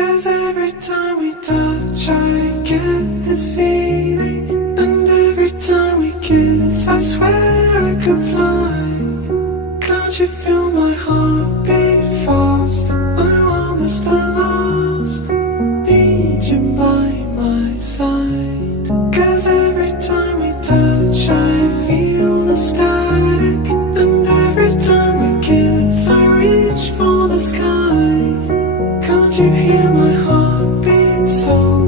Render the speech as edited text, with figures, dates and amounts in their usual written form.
'Cause every time we touch I get this feeling, and every time we kiss I swear I could fly. Can't you feel my heart beat fast? My world is still lost, need you by my side. 'Cause every time we touch I feel the static, and every time we kiss I reach for the sky. Can't you hear my heart beat so